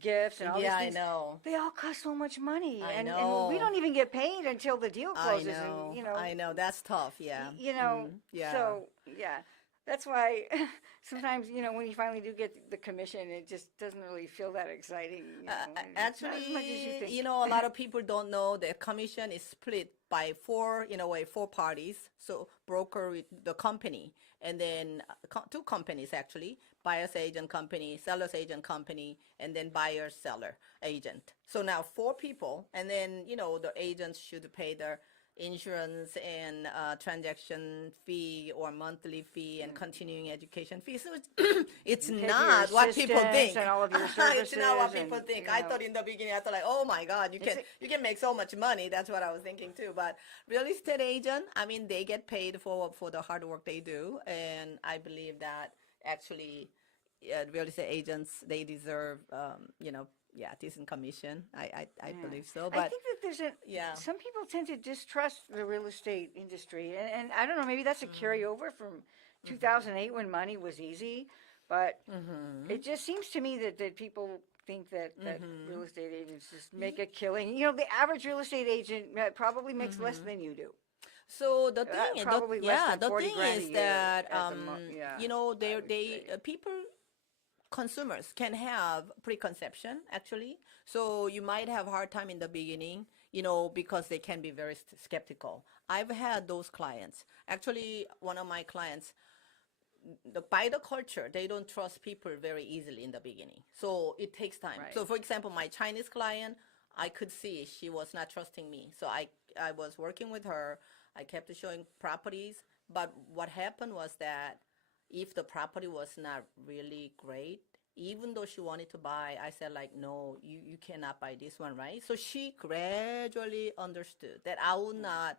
gifts and all yeah, these I things, know. they all cost so much money. I And know. we don't even get paid until the deal I closes. know. And, I know. That's tough. Yeah. Yeah. so, yeah. That's why sometimes, when you finally do get the commission, it just doesn't really feel that exciting. It's not as much as you Actually, think. a lot of people don't know the commission is split by four, in a way, four parties. So broker with the company, and then two companies actually, buyer's agent company, seller's agent company, and then buyer seller agent. So now four people, and then, the agents should pay their insurance and transaction fee or monthly fee and continuing education fee. So it's You pay for your not what people assistants think. and all of your It's not what services people and, think. I thought in the beginning, I thought like, oh my God, you can make so much money. That's what I was thinking too. But real estate agent, I mean, they get paid for the hard work they do, and I believe that actually, real estate agents, they deserve, decent commission. I believe so. I But think that yeah. some people tend to distrust the real estate industry. And I don't know, maybe that's a carryover from 2008 when money was easy. But it just seems to me that people think that real estate agents just make a killing. The average real estate agent probably makes less than you do. So the thing is, probably less than the 40 thing grand a is year that at the I they would they say. people, consumers can have preconception actually. So you might have a hard time in the beginning, because they can be very skeptical. I've had those clients. Actually, one of my clients, by the culture, they don't trust people very easily in the beginning. So it takes time. Right. So for example, my Chinese client, I could see she was not trusting me. So I was working with her. I kept showing properties. But what happened was that if the property was not really great, even though she wanted to buy, I said like, no, you cannot buy this one, right? So she gradually understood that I would not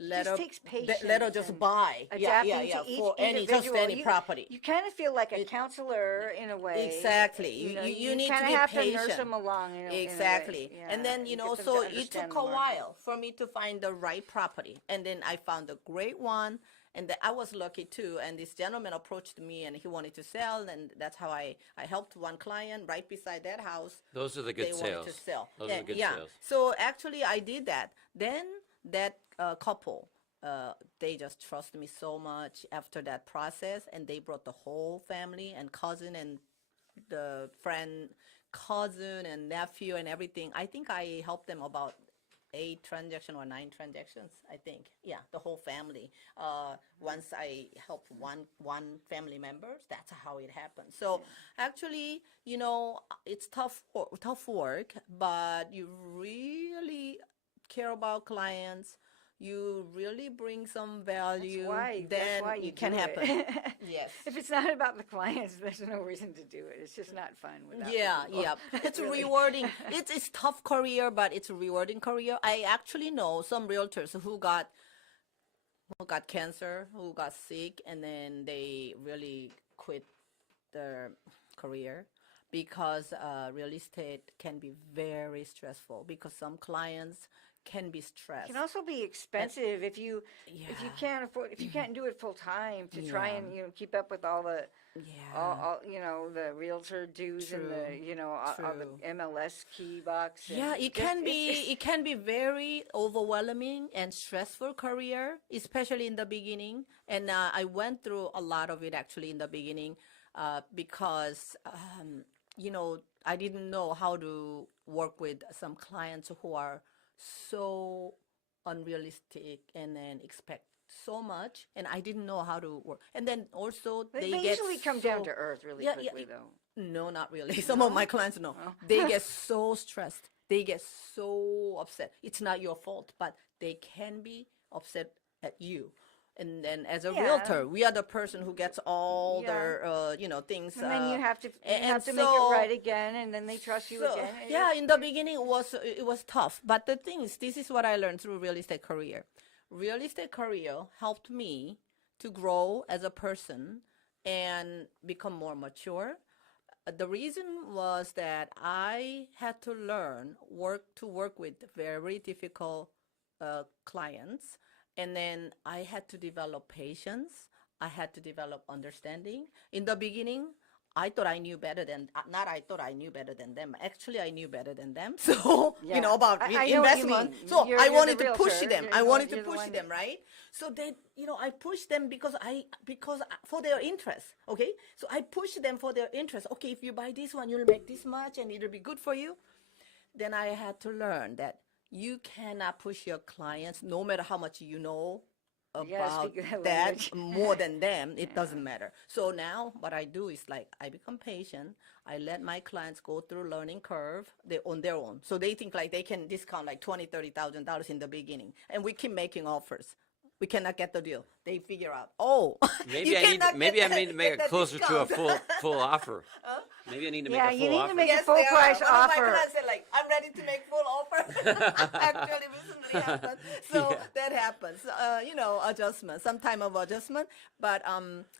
let Just her takes patience let her just and buy adapting to each for individual. any property. You kind of feel like a counselor in a way. Exactly. You need to kind of be have patient. to nurse them along. Exactly. In a way. And then, get them to so it understand took the a market. while for me to find the right property. And then I found a great one. And I was lucky too. And this gentleman approached me and he wanted to sell. And that's how I helped one client right beside that house. Those are the good They sales. wanted to sell. Those are the good yeah. sales. So actually I did that. Then that couple, they just trusted me so much after that process, and they brought the whole family and cousin and the friend, cousin and nephew and everything. I think I helped them about 8 transactions or 9 transactions. I think, yeah, the whole family. Once I helped one family members, that's how it happened. So actually, it's tough work, but you really care about clients. You really bring some value, That's why you it can do happen. it. Yes. If it's not about the clients, there's no reason to do it. It's just not fun without the Yeah, people. yeah. It's Really. rewarding. It's tough career, but it's a rewarding career. I actually know some realtors who got cancer, who got sick, and then they really quit their career because real estate can be very stressful because some clients can be It stressed. can also be expensive if you Yeah. can't afford if you can't do it full time to try Yeah. and keep up with all the Yeah. all the realtor dues and the True. all the True. MLS key box. Yeah, and it just- can it's- be it's- it can be very overwhelming and stressful career, especially in the beginning. And I went through a lot of it actually in the beginning because I didn't know how to work with some clients who are so unrealistic and then expect so much, and I didn't know how to work. And then also They get usually come down so- to earth really Yeah, quickly, yeah. though. No, not really. Some of my clients, no. Oh. They get so stressed. They get so upset. It's not your fault, but they can be upset at you. And then as a Yeah. realtor, we are the person who gets all Yeah. their, things. And then you have to and make so- it right again, and then they trust you so, again. and yeah, it's- in the beginning it was tough, but the thing is, this is what I learned through real estate career. Real estate career helped me to grow as a person and become more mature. The reason was that I had to learn to work with very difficult clients, and then I had to develop patience. I had to develop understanding. In the beginning, I thought I knew better than not. I thought I knew better than them. Actually, I knew better than them. So Yeah. about I know what you investment. mean. So You're I the wanted to push realtor. them. You're I the wanted you're to the push one- them, right? So they, I pushed them because for their interest. Okay, so I pushed them for their interest. Okay, if you buy this one, you'll make this much, and it'll be good for you. Then I had to learn that you cannot push your clients, no matter how much you know You gotta about speak that that language. more than them. It doesn't matter. So now what I do is like I become patient. I let my clients go through learning curve on their own. So they think like they can discount like $20,000, $30,000 in the beginning, and we keep making offers. We cannot get the deal. They figure out, oh, Maybe you I need cannot maybe I get- need to make get it that closer to a discount. full offer. Maybe I need to make Yeah, a full you need offer. to make a Yes, full they are. price One of my offer. clients said, like, I'm ready to make full offer. Actually, recently happened. So Yeah. that happens. Adjustment, some time of adjustment. But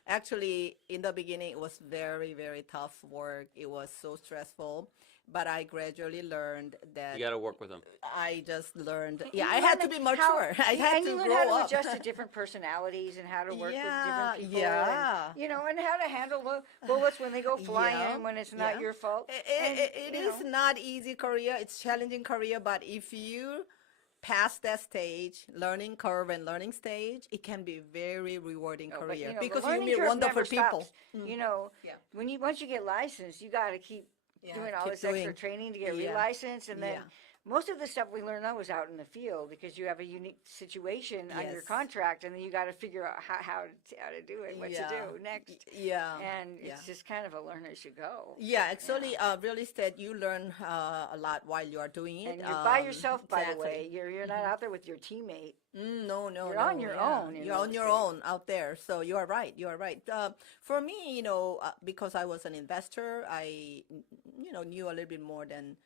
actually, in the beginning, it was very, very tough work. It was so stressful. But I gradually learned that You got to work with them. I just learned. You Yeah, I had to learn be how- mature. I had and to you learn grow how to up. adjust to different personalities and how to work with Yeah, different people. yeah. And, and how to handle the bullets when they go flying Yeah, when it's not yeah. your fault. It is not easy career. It's challenging career, but if you pass that stage, learning curve and learning stage, it can be very rewarding No, but, career the because you learning meet curve wonderful never people. stops. Yeah. Once you get licensed, you got to keep Yeah, doing all keep this extra doing. training to get Yeah. relicensed, and then Yeah. most of the stuff we learned was out in the field because you have a unique situation on your Yes. contract, and then you got to figure out how to do it, what to do next. Yeah. And yeah. it's just kind of a learn as you go. Yeah, actually, real estate, you learn a lot while you are doing it. And you're by yourself, by the exactly. way. You're not out there with your teammate. No, You're on your own in You're real on your estate. own out there. So you are right. You are right. For me, because I was an investor, I, knew a little bit more than,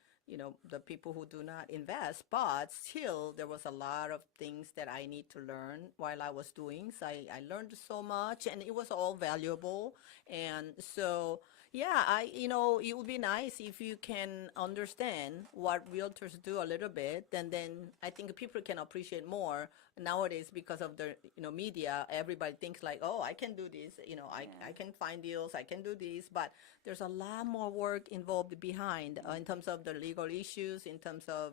the people who do not invest. But still, there was a lot of things that I need to learn while I was doing. So I learned so much, and it was all valuable. And so, yeah, it would be nice if you can understand what realtors do a little bit, and then I think people can appreciate more nowadays because of the media. Everybody thinks like, oh, I can do this, I can find deals, I can do this, but there's a lot more work involved behind in terms of the legal issues, in terms of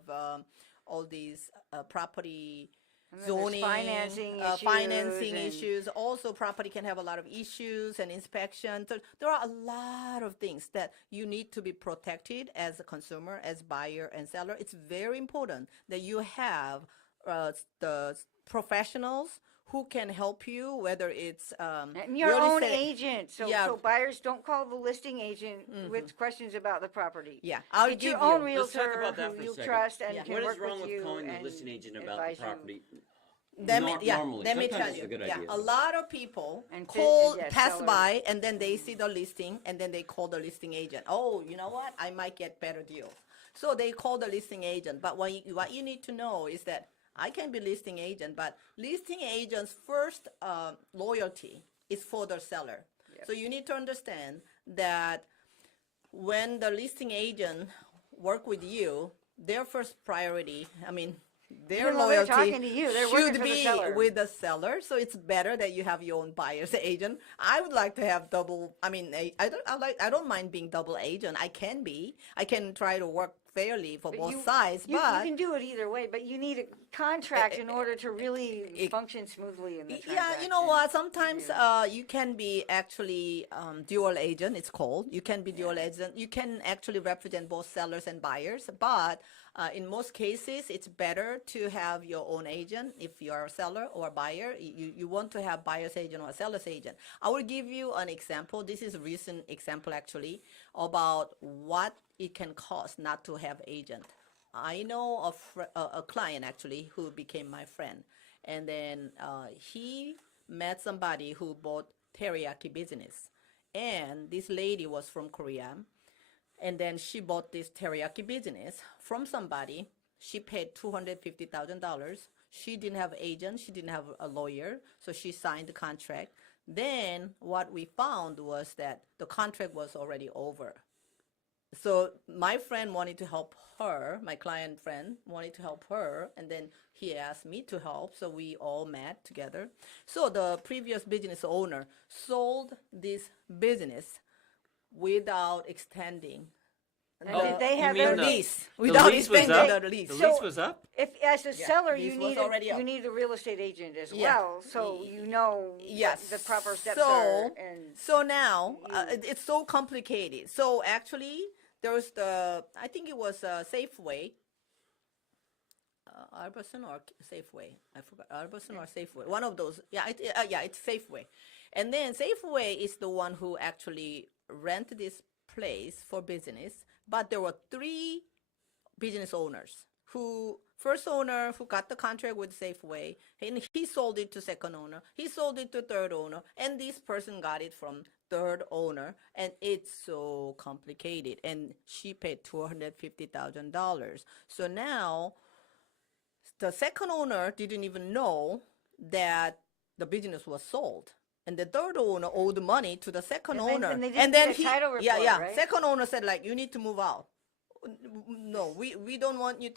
all these property And then there's zoning, financing issues and- issues. Also, property can have a lot of issues and inspection. So there are a lot of things that you need to be protected as a consumer, as buyer and seller. It's very important that you have the professionals who can help you, whether it's And your real own estate- agent. So, Yeah. so buyers don't call the listing agent with questions about the property. Yeah, I'll Get your give own you. Let's talk realtor about that who for a you second. trust and Yeah. can What work is wrong with with you calling the and listing agent about advise the you. property? Let me Normally. let me Sometimes tell it's you. a good Yeah, idea. a lot of people And pass sellers. by and then they see the listing and then they call the listing agent. Oh, you know what? I might get better deal. So they call the listing agent. But what you need to know is that I can be listing agent, but listing agent's first loyalty is for the seller. So you need to understand that when the listing agent work with you, their first priority, their Even though they're loyalty talking to you, they're working should for the be seller. with the seller. So it's better that you have your own buyer's agent. I would like to have double. I don't mind being double agent. I can try to work fairly for both sides. You But can do it either way, but you need a contract in order to really function smoothly in the transaction. yeah, you know what? Sometimes you can be actually dual agent. It's called. You can be dual agent. You can actually represent both sellers and buyers. But in most cases, it's better to have your own agent if you are a seller or a buyer. You want to have buyer's agent or a seller's agent. I will give you an example. This is a recent example actually about what it can cost not to have agent. I know a client actually who became my friend, and then he met somebody who bought teriyaki business. And this lady was from Korea. And then she bought this teriyaki business from somebody. She paid $250,000. She didn't have an agent. She didn't have a lawyer. So she signed the contract. Then what we found was that the contract was already over. So my friend wanted to help her, my client friend wanted to help her, and then he asked me to help, so we all met together. So the previous business owner sold this business without extending And did they have mean their the- lease. The Without lease was extending up? the lease. The So- lease was up? If as a seller lease you was already up. you need a real estate agent as Yeah. well, so you know Yes. what the proper steps so, are. And so now it's so complicated. So actually, there was I think it was Safeway, Arboson or Safeway. I forgot Arboson or Safeway. One of those. Yeah, it's Safeway. And then Safeway is the one who actually rented this place for business. But there were 3 business owners. First owner who got the contract with Safeway, and he sold it to second owner. He sold it to third owner, and this person got it from third owner, and it's so complicated. And she paid $250,000. So now the second owner didn't even know that the business was sold. And the third owner owed money to the second And then- owner. and they didn't get a title report, right? Second owner said, like, you need to move out. No, we don't want you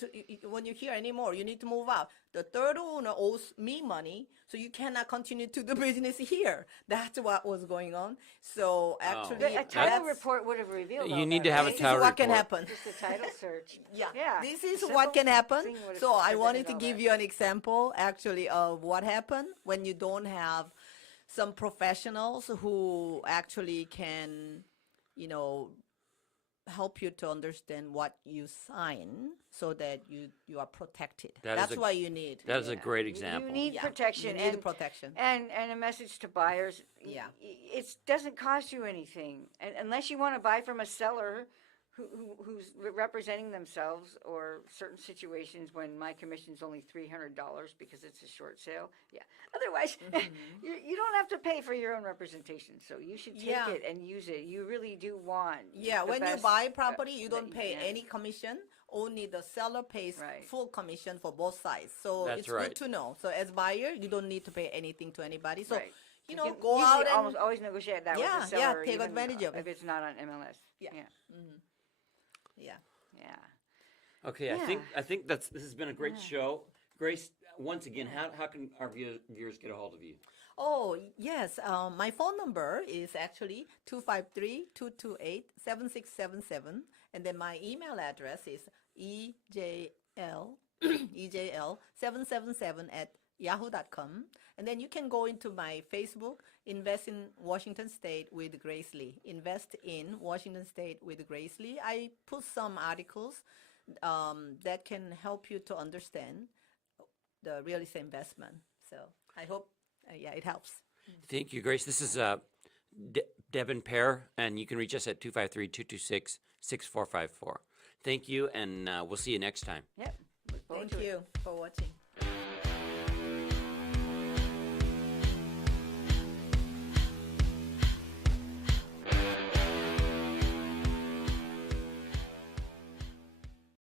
here anymore. You need to move out. The third owner owes me money, so you cannot continue to do business here. That's what was going on. So actually, a title report would have revealed You all need that, to have a right? This is title what can report. happen. Just a title search. Yeah. This is Simple what can happen. thing would have So I wanted prevented to all give that. you an example, actually, of what happened when you don't have some professionals who actually can, help you to understand what you sign so that you are protected. That is That's a- what you need. That is a great You example. need Yeah, protection. you need and, protection. And a message to buyers. Yeah. It doesn't cost you anything, and unless you want to buy from a seller who's representing themselves, or certain situations when my commission's only $300 because it's a short sale. Yeah. Otherwise, you don't have to pay for your own representation, so you should take Yeah. it and use it. You really do want. Yeah, the when you best, buy property, you that don't pay can. any commission. Only the seller pays Right. full commission for both sides. So That's it's right. good to know. So as buyer, you don't need to pay anything to anybody. So Right. you You know, can go usually out and almost always negotiate that Yeah, with the yeah, seller. take even, advantage of it. if it's not on MLS. Yeah. Yeah. yeah. Yeah. Okay, Yeah. I think this has been a great show. Grace, once again, how can our viewers get a hold of you? Oh, yes. My phone number is actually 253-228-7677. And then my email address is ejl777@yahoo.com. And then you can go into my Facebook, Invest in Washington State with Grace Lee. Invest in Washington State with Grace Lee. I put some articles that can help you to understand the real estate investment. So I hope, it helps. Thank you, Grace. This is Devin Pear, and you can reach us at 253-226-6454. Thank you, and we'll see you next time. Yep. Look forward Thank to it. you for watching.